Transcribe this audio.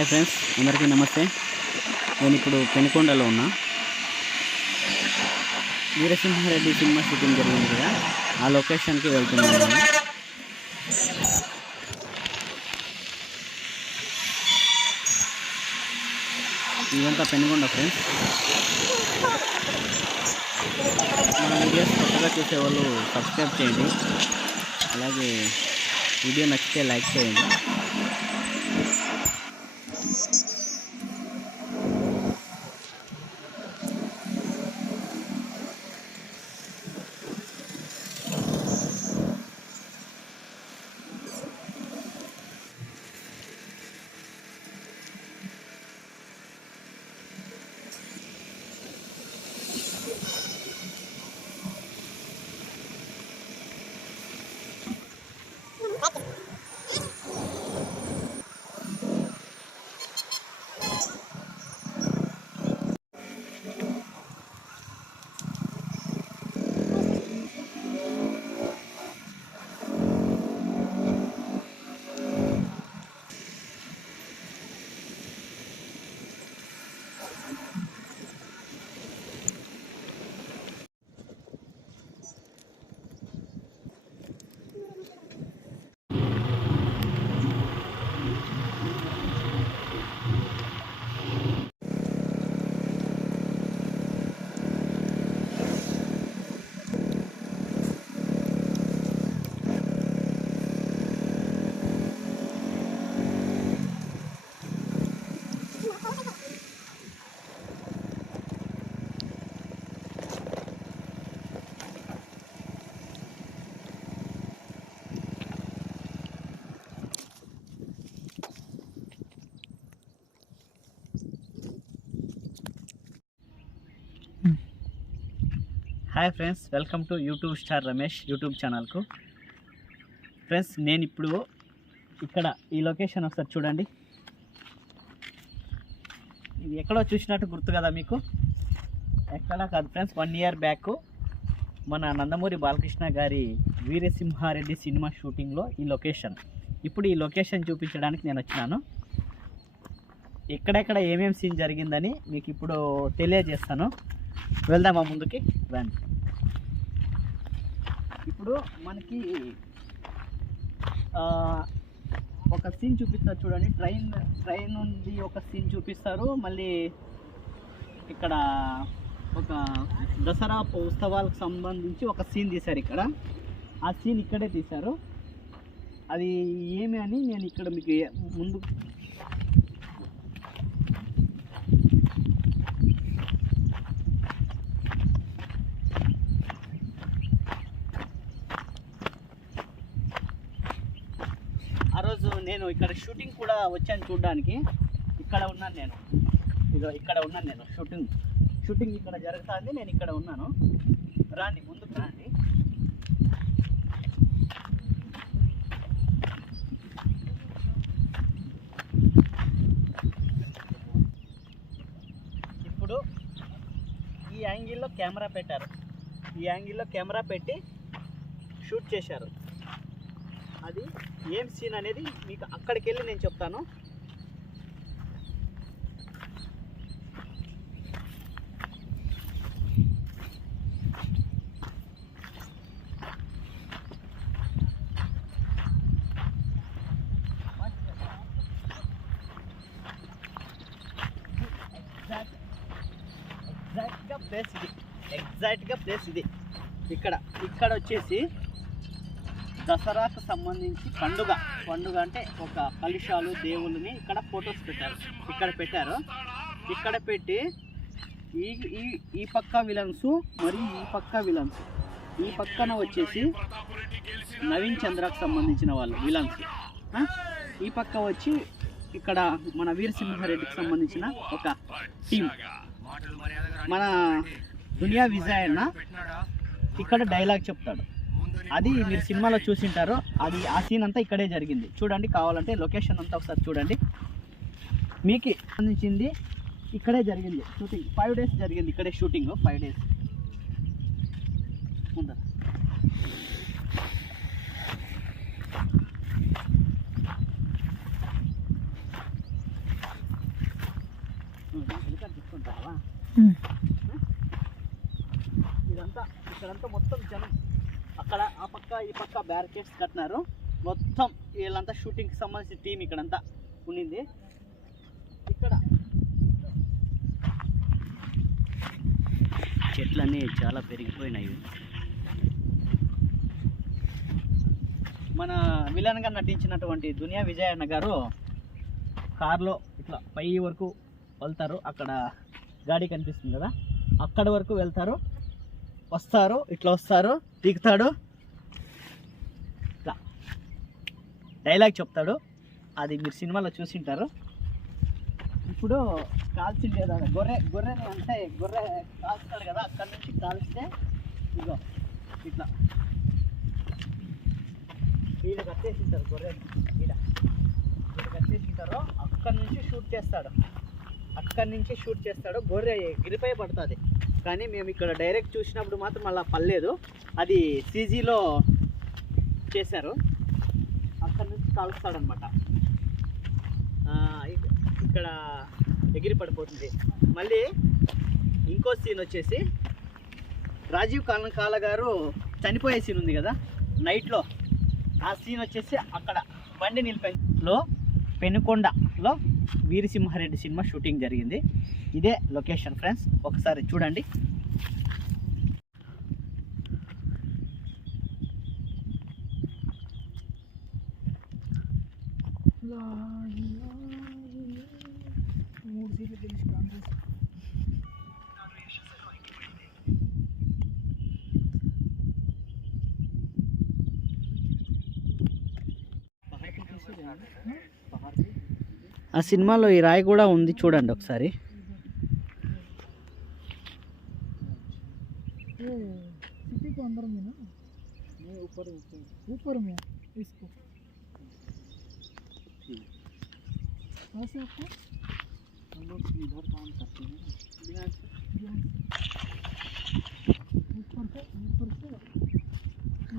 Hi friends, అందరికీ నమస్తే. నేను ఇప్పుడు పెనుకొండలో ఉన్నా. వీరసింహారెడ్డి సినిమా షూటింగ్ జరిగింది కదా, ఆ లొకేషన్కి వెళ్తున్నాను నేను. ఇదంతా పెనుకొండ ఫ్రెండ్స్. మన వీడియోస్ కొత్తగా చూసేవాళ్ళు సబ్స్క్రైబ్ చేయండి, అలాగే వీడియో నచ్చితే లైక్ చేయండి. Hi friends, welcome to YouTube star Ramesh YouTube ఛానల్కు. ఫ్రెండ్స్, నేను ఇప్పుడు ఇక్కడ ఈ లొకేషన్ ఒకసారి చూడండి. ఇది ఎక్కడో చూసినట్టు గుర్తు కదా మీకు? ఎక్కడా కాదు ఫ్రెండ్స్, 1 year బ్యాక్ మన నందమూరి బాలకృష్ణ గారి వీరసింహారెడ్డి సినిమా షూటింగ్లో ఈ లొకేషన్. ఇప్పుడు ఈ లొకేషన్ చూపించడానికి నేను వచ్చినాను. ఎక్కడెక్కడ ఏమేమి సీన్ జరిగిందని మీకు ఇప్పుడు తెలియజేస్తాను. వెళ్దామా ముందుకి? రండి. ఇప్పుడు మనకి ఒక సీన్ చూపిస్తారు చూడండి. ట్రైన్ నుండి ఒక సీన్ చూపిస్తారు. మళ్ళీ ఇక్కడ ఒక దసరా ఉత్సవాలకు సంబంధించి ఒక సీన్ తీశారు. ఇక్కడ ఆ సీన్ ఇక్కడే తీశారు. అది ఏమి అని నేను ఇక్కడ మీకు ముందు ఆ రోజు నేను ఇక్కడ షూటింగ్ కూడా వచ్చాను చూడడానికి. ఇక్కడ ఉన్నాను నేను, ఇక్కడ ఉన్నాను నేను. షూటింగ్ ఇక్కడ జరుగుతుంది, నేను ఇక్కడ ఉన్నాను. రాండి, ముందుకు రండి. ఇప్పుడు ఈ యాంగిల్లో కెమెరా పెట్టారు. ఈ యాంగిల్లో కెమెరా పెట్టి షూట్ చేశారు. అది ఏం సీన్ అనేది మీకు అక్కడికి వెళ్ళి నేను చెప్తాను. ఎగ్జాక్ట్గా ప్లేస్ ఇది. ఇక్కడ వచ్చేసి దసరాకు సంబంధించి పండుగ అంటే ఒక కలుషాలు దేవుళ్ళని ఇక్కడ ఫొటోస్ పెట్టారు. ఇక్కడ పెట్టి ఈ పక్క విలన్స్ మరియు ఈ పక్క విలన్స్, ఈ పక్కన వచ్చేసి నవీన్ చంద్రకు సంబంధించిన వాళ్ళు విలన్స్, ఈ పక్క వచ్చి ఇక్కడ మన వీరసింహారెడ్డికి సంబంధించిన ఒక టీం. మన దునియా విజయ్ అన్న ఇక్కడ డైలాగ్ చెప్తాడు. అది మీరు సినిమాలో చూసింటారు. ఆ సీన్ అంతా ఇక్కడే జరిగింది. చూడండి, కావాలంటే లొకేషన్ అంతా ఒకసారి చూడండి. మీకు సంబంధించింది ఇక్కడే జరిగింది షూటింగ్. 5 days జరిగింది ఇక్కడే షూటింగ్. 5 days ముందర చెప్పుకుంటావా? ఇదంతా ఇక్కడంతా మొత్తం జనం, అక్కడ ఆ పక్క ఈ పక్క బ్యారికేడ్స్ కట్టినారు. మొత్తం వీళ్ళంతా షూటింగ్కి సంబంధించిన టీం ఇక్కడంతా ఉండింది. ఇక్కడ చెట్లన్నీ చాలా పెరిగిపోయినాయి. మన విలన్గా నటించినటువంటి దునియా విజయ్ అన్న గారు కార్లో ఇట్లా పై వరకు వెళ్తారు. అక్కడ గాడి కనిపిస్తుంది కదా, అక్కడ వరకు వెళ్తారు, వస్తారు, ఇట్లా వస్తారు, దిగుతాడు, ఇట్లా డైలాగ్ చెప్తాడు. అది మీరు సినిమాలో చూసింటారు. ఇప్పుడు కాల్చిండేదా గొర్రె అంటే గొర్రె కాల్స్తాడు కదా, అక్కడ నుంచి కాల్స్తే ఇగో ఇట్లా ఈడ కట్టేసింటారు గొర్రె, ఈడ కట్టేసింటారు. అక్కడి నుంచి షూట్ చేస్తాడు. గొర్రె గిరిపై పడుతుంది. కానీ మేము ఇక్కడ డైరెక్ట్ చూసినప్పుడు మాత్రం అలా పర్లేదు, అది సీజీలో చేశారు. అక్కడి నుంచి కాలుస్తాడనమాట. ఇక్కడ ఎగిరి పడిపోతుంది. మళ్ళీ ఇంకో సీన్ వచ్చేసి రాజీవ్ కనకాల గారు చనిపోయే సీన్ ఉంది కదా నైట్లో, ఆ సీన్ వచ్చేసి అక్కడ బండి నిలిపేలో పెనుకొండలో వీరసింహారెడ్డి సినిమా షూటింగ్ జరిగింది. ఇదే లొకేషన్ ఫ్రెండ్స్, ఒకసారి చూడండి. ఆ సినిమాలో ఈ రాయి కూడా ఉంది, చూడండి ఒకసారి. सिटी को अंदर में ना, नहीं ऊपर में इसको कहाँ से आपको हम लोग इधर काम करते हैं ऊपर से